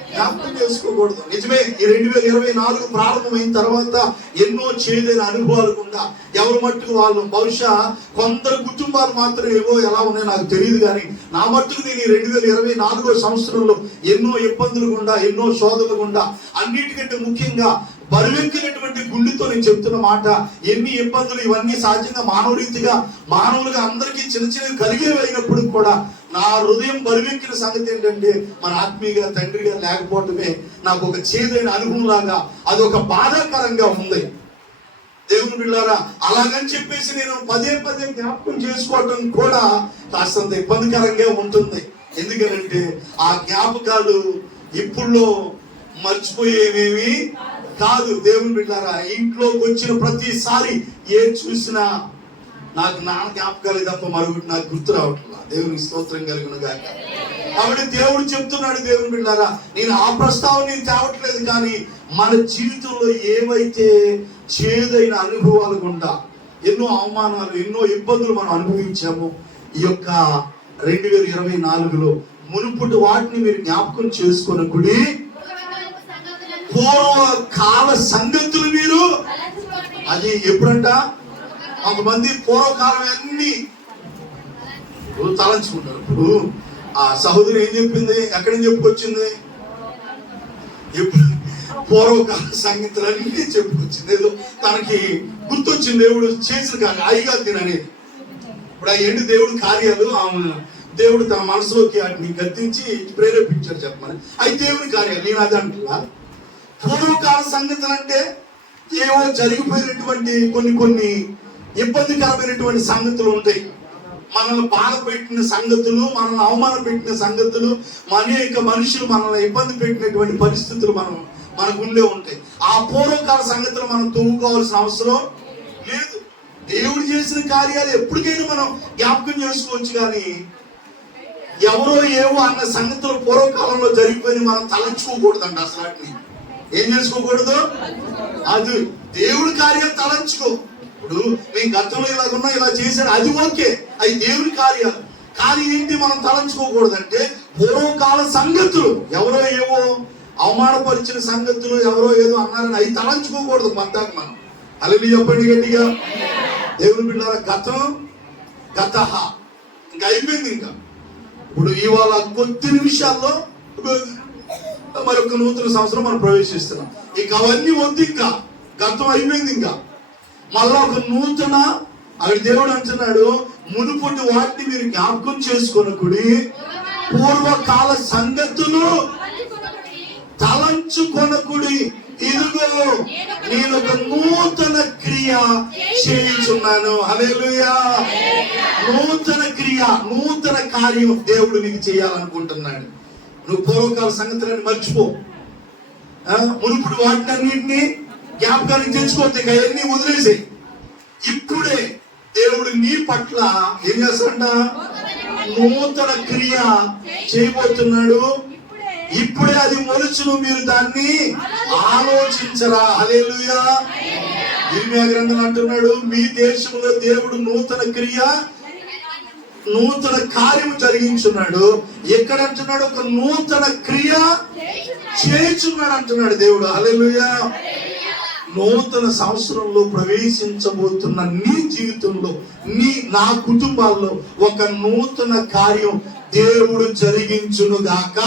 జ్ఞాపకం చేసుకోకూడదు. నిజమే, ఈ 2024 ప్రారంభమైన తర్వాత ఎన్నో చేదైన అనుభవాలు గుండా ఎవరు మట్టుకు వాళ్ళు, బహుశా కొందరు కుటుంబాలు మాత్రం ఏవో ఎలా ఉన్నాయో నాకు తెలియదు, కానీ నా మట్టుకు నేను ఈ 2024 సంవత్సరంలో ఎన్నో ఇబ్బందులు గుండా, ఎన్నో శోధనలు గుండా, అన్నిటికంటే ముఖ్యంగా బరువెక్కినటువంటి గుండెతో నేను చెప్తున్న మాట, ఎన్ని ఇబ్బందులు ఇవన్నీ సహజంగా మానవులుగా అందరికీ చిన్న చిన్నవి కలిగేవి అయినప్పుడు కూడా నా హృదయం బరువెక్కిన సంగతి ఏంటంటే మన ఆత్మీయ తండ్రిగా లేకపోవటమే నాకు ఒక చేదైన అనుభవం లాగా, అది ఒక బాధాకరంగా ఉంది. దేవుని బిడ్డలారా, అలాగని చెప్పేసి నేను పదే జ్ఞాపకం చేసుకోవటం కూడా కాస్తంత ఇబ్బందికరంగా ఉంటుంది. ఎందుకంటే ఆ జ్ఞాపకాలు ఇప్పుడులో మర్చిపోయేవేమి కాదు. దేవుని బిడ్డలారా, ఇంట్లోకి వచ్చిన ప్రతిసారి ఏం చూసినా నాకు నాన్న జ్ఞాపకాలు తప్ప మరొకటి నాకు గుర్తు రావట్లేదు. దేవునికి స్తోత్రం కలుగును గాక. కాబట్టి దేవుడు చెప్తున్నాడు, దేవుని బిడ్డలారా, నేను ఆ ప్రస్తావన నేను తేవట్లేదు, కానీ మన జీవితంలో ఏవైతే చేదైన అనుభవాలు గుండా ఎన్నో అవమానాలు, ఎన్నో ఇబ్బందులు మనం అనుభవించామో, ఈ యొక్క 2024లో మునుపటి వాటిని మీరు జ్ఞాపకం చేసుకొనకుడి, పూర్వకాల సంగతులు మీరు, అది ఎప్పుడంట, కొంతమంది పూర్వకాలం అన్ని తలంచుకుంటారు. ఇప్పుడు ఆ సహోదరి ఏం చెప్పింది, ఎక్కడి నుంచి చెప్పుకొచ్చింది? పూర్వకాల సంగతులన్నీ చెప్పుకొచ్చింది. ఏదో తనకి గుర్తొచ్చింది దేవుడు చేసిన కార్యం, అయ్యగా తిననేది. ఇప్పుడు ఆ ఏంటి దేవుడి కార్యాలు, దేవుడు తన మనసులోకి వాటిని గద్దించి ప్రేరేపించారు చెప్పమని. అవి దేవుని కార్యాలు. నేను అది అంటున్నా, పూర్వకాల సంగతులు అంటే ఏవో జరిగిపోయినటువంటి కొన్ని ఇబ్బందికరమైనటువంటి సంగతులు ఉంటాయి. మనల్ని బాధ పెట్టిన సంగతులు, మనల్ని అవమాన పెట్టిన సంగతులు, అనేక మనుషులు మనల్ని ఇబ్బంది పెట్టినటువంటి పరిస్థితులు మనకు ఉండే ఉంటాయి. ఆ పూర్వకాల సంగతులు మనం తవ్వుకోవాల్సిన అవసరం లేదు. దేవుడు చేసిన కార్యాలు ఎప్పటికైనా మనం జ్ఞాపకం చేసుకోవచ్చు, కానీ ఎవరో ఏవో అన్న సంగతులు పూర్వకాలంలో జరిగిపోయి మనం తలంచుకోకూడదండి. అసలు వాటిని ఏం చేసుకోకూడదు, అది దేవుడి కార్యాలు తలంచుకో. ఇప్పుడు నేను గతంలో ఇలాగున్నా, ఇలా చేశాను, అది ఓకే, అది దేవుని కార్యాలు. కానీ ఏంటి మనం తలంచుకోకూడదంటే పూర్వకాల సంగతులు, ఎవరో ఏవో అవమానపరిచిన సంగతులు, ఎవరో ఏదో అన్నారని అవి తలంచుకోకూడదు. పద్దాక మనం అలలి చెప్పండి గట్టిగా. దేవుని బిడ్డలారా, గతహ ఇంకా అయిపోయింది. ఇంకా ఇప్పుడు ఇవాళ కొద్ది నిమిషాల్లో మరొక నూతన సంవత్సరం మనం ప్రవేశిస్తున్నాం. ఇక అవన్నీ వద్దు, ఇంకా గతం అయిపోయింది. ఇంకా మళ్ళా ఒక నూతన, అవి దేవుడు అంటున్నాడు, మునుపటి వాటిని మీరు జ్ఞాపకం చేసుకొనకుడి, పూర్వకాల సంగతులు తలంచుకొనకుడి, ఇదిగో నేను ఒక నూతన క్రియ చేయుచున్నాను. హల్లెలూయా. నూతన క్రియ, నూతన కార్యం దేవుడు నీకు చేయాలనుకుంటున్నాడు. నువ్వు పూర్వకాల సంగతులను మర్చిపో, మునుపుడు వాటినన్నింటినీ జ్ఞాపకానికి తెచ్చుకోవద్దు, ఇక అవన్నీ వదిలేసాయి. ఇప్పుడే దేవుడు నీ పట్ల ఏం చేస్తాడ, నూతన క్రియ చేయబోతున్నాడు. ఇప్పుడే అది మొలుచును, మీరు దాన్ని ఆలోచించరా. హల్లెలూయా. ఇర్మీయా గ్రంథం అంటున్నాడు, మీ దేశంలో దేవుడు నూతన క్రియ, నూతన కార్యం జరిగించున్నాడు. ఎక్కడ అంటున్నాడు, ఒక నూతన క్రియ చేయుచున్నాడు అంటున్నాడు దేవుడు. హల్లెలూయా. నూతన సంవత్సరంలో ప్రవేశించబోతున్న నీ జీవితంలో, నా కుటుంబాల్లో ఒక నూతన కార్యం దేవుడు జరిగించును గాక.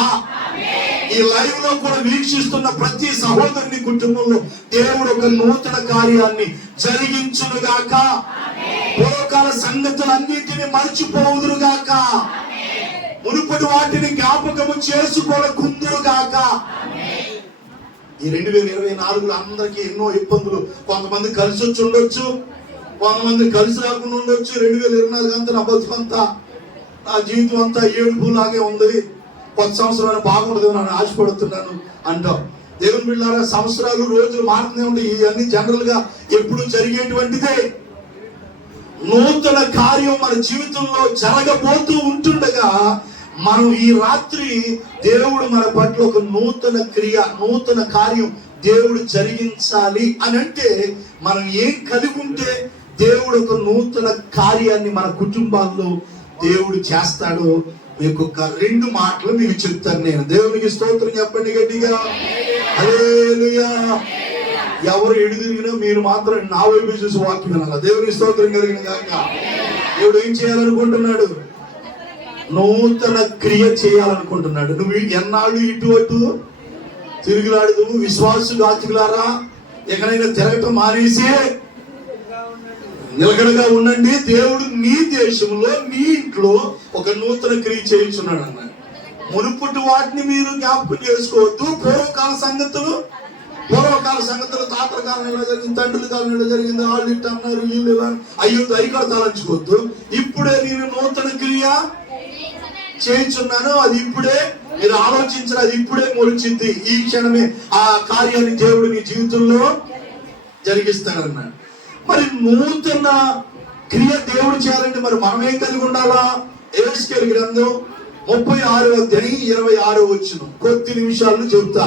ఈ లైవ్ లో కూడా వీక్షిస్తున్న ప్రతి సహోదరుని కుటుంబంలో దేవుడు ఒక నూతన కార్యాన్ని జరిగించును గాక. పూర్వకాల సంగతులన్నిటిని మర్చిపోవుదురు గాక, మునుపటి వాటిని జ్ఞాపకము చేసుకోకుందురు గాక. ఈ 2024లో అందరికీ ఎన్నో ఇబ్బందులు, కొంతమంది కలిసి వచ్చి ఉండొచ్చు, కొంతమంది కలిసి రాకుండా ఉండొచ్చు. 2024 అంతా నా బతుకంతా, నా జీవితం అంతా ఏడుపులాగే ఉంది, కొత్త సంవత్సరం బాగుండదు అని ఆశపడుతున్నాను అంటాం. దేవుని బిడ్డలారా, సంవత్సరాలు రోజులు మారుతూనే ఉంటాయి. ఇవన్నీ జనరల్ గా ఎప్పుడు జరిగేటువంటిదే. నూతన కార్యం మన జీవితంలో జరగబోతూ ఉంటుండగా మనం ఈ రాత్రి దేవుడు మన పట్ల ఒక నూతన క్రియ, నూతన కార్యం దేవుడు జరిగించాలి అని అంటే మనం ఏం కలిగి ఉంటే దేవుడు ఒక నూతన కార్యాన్ని మన కుటుంబాల్లో దేవుడు చేస్తాడు. మీకు ఒక 2 మాటలు మీకు చెప్తాను నేను. దేవునికి స్తోత్రం చెప్పండి గట్టిగా. హల్లెలూయా. ఎవరు ఎడుదిరిగినా మీరు మాత్రం నా వైపు చూసి వాక్యం వినాలి. దేవునికి స్తోత్రం కలిగిన గాక. దేవుడు ఏం చేయాలనుకుంటున్నాడు? నూతన క్రియ చేయాలనుకుంటున్నాడు. నువ్వు ఎన్నాళ్ళు ఇటు అటు తిరుగులాడు విశ్వాసులారా, ఎక్కడైనా తిరగటం మానేసి నిలకడగా ఉండండి. దేవుడు నీ దేశంలో నీ ఇంట్లో ఒక నూతన క్రియ చేయించున్నాడు అన్నాడు. మునుపుటి వాటిని మీరు జ్ఞాపకం చేసుకోవద్దు. పూర్వకాల సంగతులు తాతల కాలం ఎలా జరిగింది, తండ్రుల కాలం ఎలా జరిగింది, వాళ్ళు ఇట్ట అన్నారు, వీళ్ళు ఇలా అయ్యో దైగా తలంచుకోవద్దు. ఇప్పుడే నేను నూతన క్రియ చేయించున్నాను, అది ఇప్పుడే మీరు ఆలోచించారు, అది ఇప్పుడే మొలిచింది. ఈ క్షణమే ఆ కార్యాన్ని దేవుడు నీ జీవితంలో జరిగిస్తాడన్నాడు. మరి నూతన క్రియ దేవుడు చేయాలంటే మరి మనం ఏం కలిగి ఉండాలా? యెహెజ్కేలు గ్రంథం 36వ అధ్యాయం 26వ వచనం కొద్ది నిమిషాలను చెబుతా.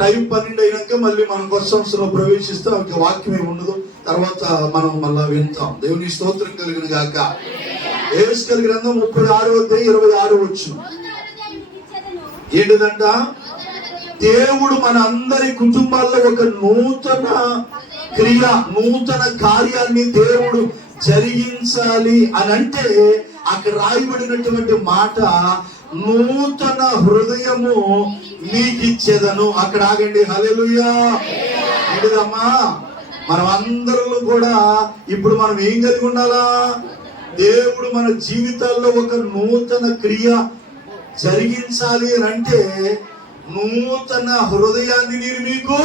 టైం 12 అయినాక మళ్ళీ మనం కొత్త సంవత్సరంలో ప్రవేశిస్తాం. ఒక వాక్యం ఏమి ఉండదు, తర్వాత మనం మళ్ళా వింటాం. దేవుని స్తోత్రం కలిగిన గాక. యెహెజ్కేలు గ్రంథం 36వ అధ్యాయం 26వ వచనం ఏంటిదంట? దేవుడు మన అందరి కుటుంబాల్లో ఒక నూతన క్రియ, నూతన కార్యాన్ని దేవుడు జరిగించాలి అని అంటే అక్కడ రాయబడినటువంటి మాట నూతన హృదయము నీకు ఇచ్చేదను. అక్కడ ఆగండి. హల్లెలూయా. ఏంటిదమ్మా? మనం అందరూ కూడా ఇప్పుడు మనం ఏం కలిగి ఉండాలా? దేవుడు మన జీవితాల్లో ఒక నూతన క్రియ జరిగించాలి అని అంటే నూతన హృదయాన్ని నేను మీకు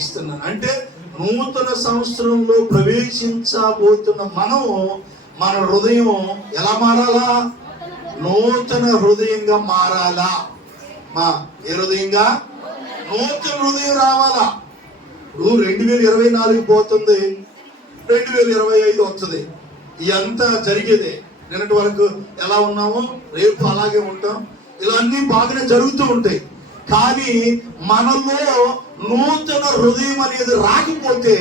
ఇస్తున్నాను. అంటే నూతన సంవత్సరంలో ప్రవేశించబోతున్న మన హృదయం ఎలా మారాలా? నూతన హృదయంగా మారాలా? ఏ హృదయంగా? నూతన హృదయం రావాలా? ఇప్పుడు 2024 పోతుంది, 2025 వస్తుంది. ఇదంతా జరిగేదే. నిన్నటి వరకు ఎలా ఉన్నామో రేపు అలాగే ఉంటాం. ఇలా అన్ని బాగానే జరుగుతూ ఉంటాయి. కానీ మనలో నూతన హృదయం అనేది రాకపోతే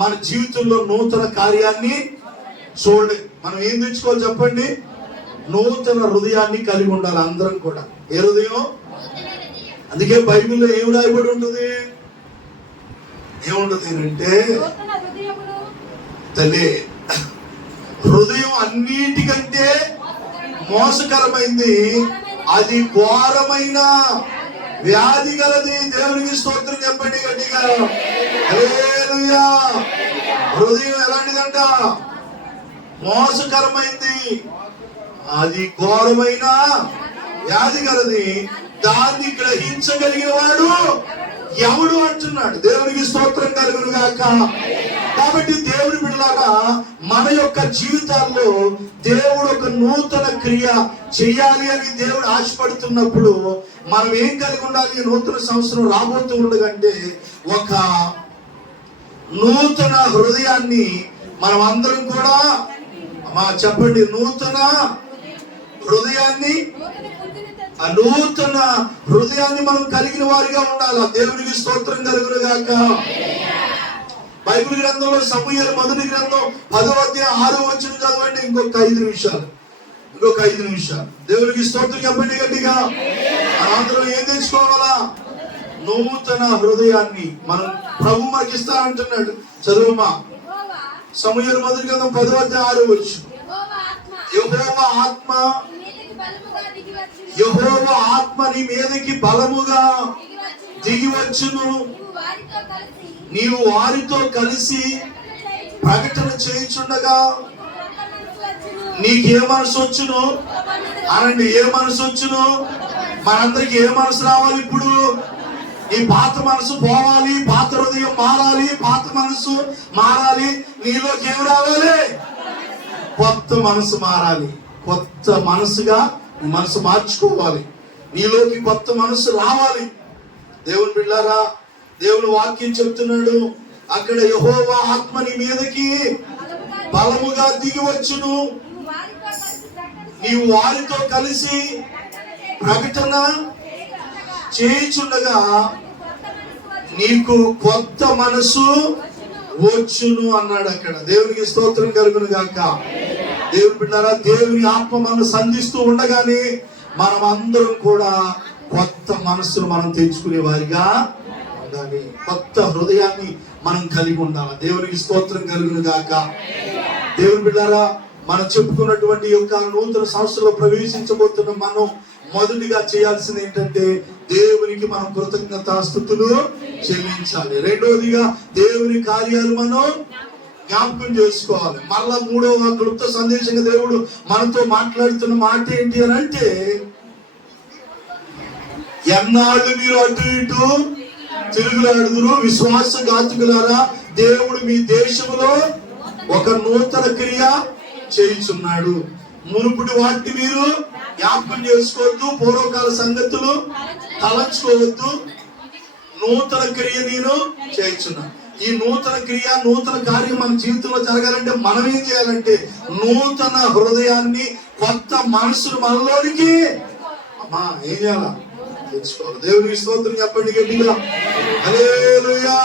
మన జీవితంలో నూతన కార్యాన్ని చూడండి. మనం ఏం తెచ్చుకోవాలి చెప్పండి? నూతన హృదయాన్ని కలిగి ఉండాలి అందరం కూడా. ఏ హృదయం? అందుకే బైబిల్లో ఏం రాయబడి ఉంటుంది? ఏముంటుంది అంటే తల్లి హృదయం అన్నిటికంటే మోసకరమైంది, అది ఘోరమైన వ్యాధి గలది. దేవునికి స్తోత్రం చెప్పండి గట్టిగా. హల్లెలూయా. హృదయం ఎలాంటిదంట? మోసకరమైంది, అది ఘోరమైన వ్యాధి గలది, దాన్ని గ్రహించగలిగిన వాడు ఎవడు అంటున్నాడు. దేవునికి స్తోత్రం కలుగును గాక. కాబట్టి దేవుని బిడ్డలారా, మన యొక్క జీవితాల్లో దేవుడు ఒక నూతన క్రియ చేయాలి అని దేవుడు ఆశపడుతున్నప్పుడు మనం ఏం కలిగి ఉండాలి? నూతన సంవత్సరం రాబోతూ ఉండగంటే ఒక నూతన హృదయాన్ని మనం అందరం కూడా చెప్పండి. నూతన హృదయాన్ని, నూతన హృదయాన్ని మనం కలిగిన వారిగా ఉండాలి. దేవునికి స్తోత్రం కలుగును గాక. బైబిల్ గ్రంథంలో సమూయేలు మొదటి గ్రంథం 10వ అధ్యాయం 6వ వచనం చదవండి. ఇంకొక 5 నిమిషాలు. దేవునికి స్తోత్రం చెప్పండి గట్టిగా. అనంతరం ఏం తెచ్చుకోవాలా? నూతన హృదయాన్ని మనం ప్రభు మనకి ఇస్తా అంటున్నాడు. చదువుమా. సమూయేలు మొదటి గ్రంథం 10వ అధ్యాయం 6వ వచనం. యెహోవా ఆత్మ నీ మీదకి బలముగా దిగి వచ్చును, నీవు వారితో కలిసి ప్రకటన చేయుచుండగా నీకే మనసు వచ్చును అనండి. ఏ మనసు వచ్చును? మనందరికి ఏ మనసు రావాలి? ఇప్పుడు ఈ పాత మనసు పోవాలి, పాత హృదయం మారాలి, పాత మనసు మారాలి. నీలోకి ఏం రావాలి? కొత్త మనసు మారాలి. కొత్త మనసుగా మనసు మార్చుకోవాలి. నీలోకి కొత్త మనసు రావాలి. దేవుని బిడ్డలారా, దేవుని వాక్యం చెప్తున్నాడు అక్కడ, యెహోవా ఆత్మ నీ మీదకి బలముగా దిగి వచ్చును, నీవు వారితో కలిసి ప్రకటన చేయుచుండగా నీకు కొత్త మనసు వచ్చును అన్నాడు అక్కడ. దేవునికి స్తోత్రం కలుగును గాక. దేవుని బిడ్డలారా, దేవుని ఆత్మ మనం సంధిస్తూ ఉండగానే మనం అందరం కూడా కొత్త మనసును మనం తెచ్చుకునే వారిగా ఉండాలి. కొత్త హృదయాన్ని మనం కలిగి ఉండాలి. దేవునికి స్తోత్రం కలుగును గాక. దేవుని బిడ్డలారా, మనం చెప్పుకున్నటువంటి యొక్క నూతన సంవత్సరంలో ప్రవేశించబోతున్న మనం మొదటిగా చేయాల్సింది ఏంటంటే దేవునికి మనం కృతజ్ఞతాస్తుతులు చెల్లించాలి. రెండోదిగా దేవుని కార్యాలు మనం జ్ఞాపకం చేసుకోవాలి. మరలా మూడవ క్లుప్త సందేశంగా దేవుడు మనతో మాట్లాడుతున్న మాట ఏంటి అని అంటే, ఎన్నాళ్ళు మీరు అటు ఇటు తిరుగులాడుదురు విశ్వాసఘాతుకులారా, దేవుడు మీ దేశంలో ఒక నూతన క్రియ చేయుచున్నాడు. మునుపుటి వాటిని మీరు జ్ఞాపకం చేసుకోవద్దు, పూర్వకాల సంగతులు తలంచుకోవద్దు. నూతన క్రియ నేను చేయుచున్నాను. ఈ నూతన క్రియ, నూతన కార్యం మన జీవితంలో జరగాలంటే మనం ఏం చేయాలంటే నూతన హృదయాన్ని, కొత్త మనసును మనలోనికి ఏం చేయాలా? తెచ్చుకోవాలి. దేవునికి స్తోత్రం చెప్పండి గట్టిగా. హల్లెలూయా.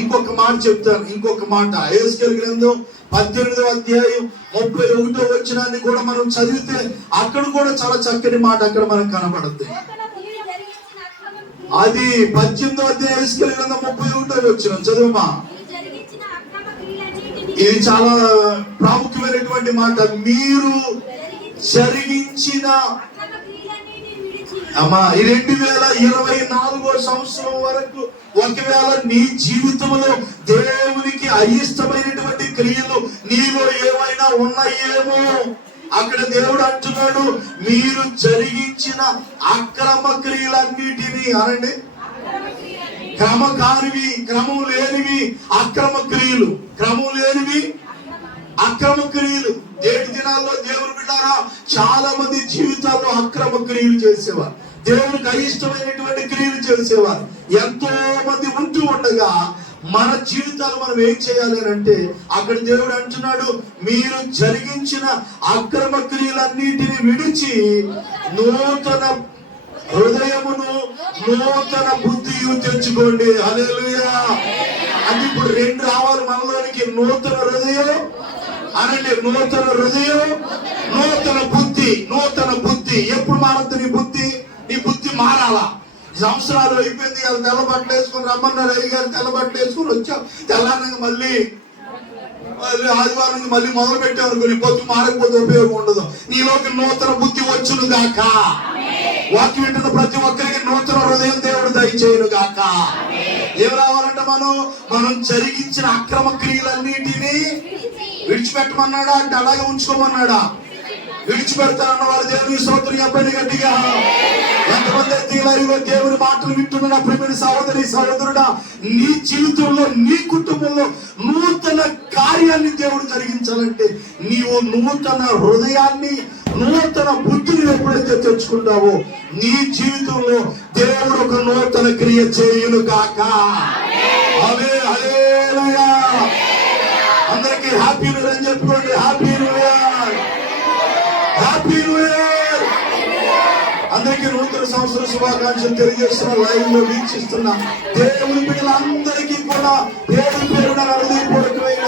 ఇంకొక మాట చెప్తాను, ఇంకొక మాట. యెహెజ్కేలు గ్రంథం 18వ అధ్యాయం 31వ వచనాన్ని కూడా మనం చదివితే అక్కడ కూడా చాలా చక్కని మాట అక్కడ మనకు కనబడుతుంది. అది 18వ అధ్యాయం యెహెజ్కేలు గ్రంథం 31వ వచనం చదువుమా. ఇది చాలా ప్రాముఖ్యమైనటువంటి మాట. మీరు జరిగించిన అమ్మా, ఈ 2024వ సంవత్సరం వరకు ఒకవేళ నీ జీవితంలో దేవునికి అయిష్టమైనటువంటి క్రియలు నీలో ఏమైనా ఉన్నాయేమో, అక్కడ దేవుడు అంటున్నాడు, మీరు జరిగించిన అక్రమ క్రియలన్నిటినీ అనండి, క్రమకారివి, క్రమం లేనివి అక్రమ క్రియలు, క్రమం లేనివి అక్రమ క్రియలు. నేటి దినాల్లో దేవుని బిడ్డారా, చాలా మంది జీవితాల్లో అక్రమ క్రియలు చేసేవారు, దేవునికి అయిష్టమైనటువంటి క్రియలు చేసేవారు ఎంతో మంది ఉంటూ ఉండగా మన జీవితాలు మనం ఏం చేయాలి అంటే అక్కడ దేవుడు అంటున్నాడు, మీరు జరిగించిన అక్రమ క్రియలన్నిటిని విడిచి నూతన హృదయమును, నూతన బుద్ధియు తెచ్చుకోండి. హల్లెలూయా. అంటే ఇప్పుడు రెండు రావాలి మనలోనికి, నూతన హృదయం అనండి, నూతన హృదయం, నూతన బుద్ధి. నూతన బుద్ధి ఎప్పుడు మారద్దు నీ బుద్ధి? నీ బుద్ధి మారాలా. సంవత్సరాలు అయిపోయింది, వాళ్ళు తెల్లబట్టలు వేసుకుని రమ్మన్నారు, అయ్య గారు తెల్లబట్టలు వేసుకుని వచ్చాం, తెల్లారగా మళ్ళీ ఆదివారం నుంచి మళ్ళీ మొదలు పెట్టామనుకో, నీ బుద్ధి మారకపోతే ఉపయోగం ఉండదు. నీలోకి నూతన బుద్ధి వచ్చును గాక. వాక్యం వింటున్న ప్రతి ఒక్కరికి నూతన హృదయం దేవుడు దయచేయును గాక. ఏం రావాలంటే మనం జరిగించిన అక్రమ క్రియలన్నిటినీ విడిచిపెట్టమన్నాడా అంటే అలాగే ఉంచుకోమన్నాడా? విడిచిపెడతానన్న వాళ్ళు దేవుని స్తోత్రం చెప్పండి గట్టిగా. ఎంతమంది అయితే లైవ్లో దేవుని మాటలు వింటున్న ప్రియమైన సహోదరి సహోదరుడా, నీ జీవితంలో, నీ కుటుంబంలో నూతన కార్యాన్ని దేవుడు జరిగించాలంటే నీవు నూతన హృదయాన్ని, నూతన బుద్ధిని ఎప్పుడైతే తెచ్చుకుంటావో నీ జీవితంలో దేవుడు ఒక నూతన క్రియ చేయును గాక. హల్లెలూయా. అందరికీ హ్యాపీ న్యూ ఇయర్ అని చెప్పుకోండి. Happy new year, happy new year. అందరికీ నూతన సంవత్సర శుభాకాంక్షలు తెలియజేస్తున్న, లైవ్ లో వీక్షిస్తున్న దేవుని బిడ్డలందరికీ కూడా పేరు పేరున హృదయపూర్వకమైన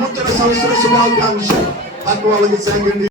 నూతన సంవత్సర శుభాకాంక్షలు. తక్కువ వాళ్ళకి సేకండి.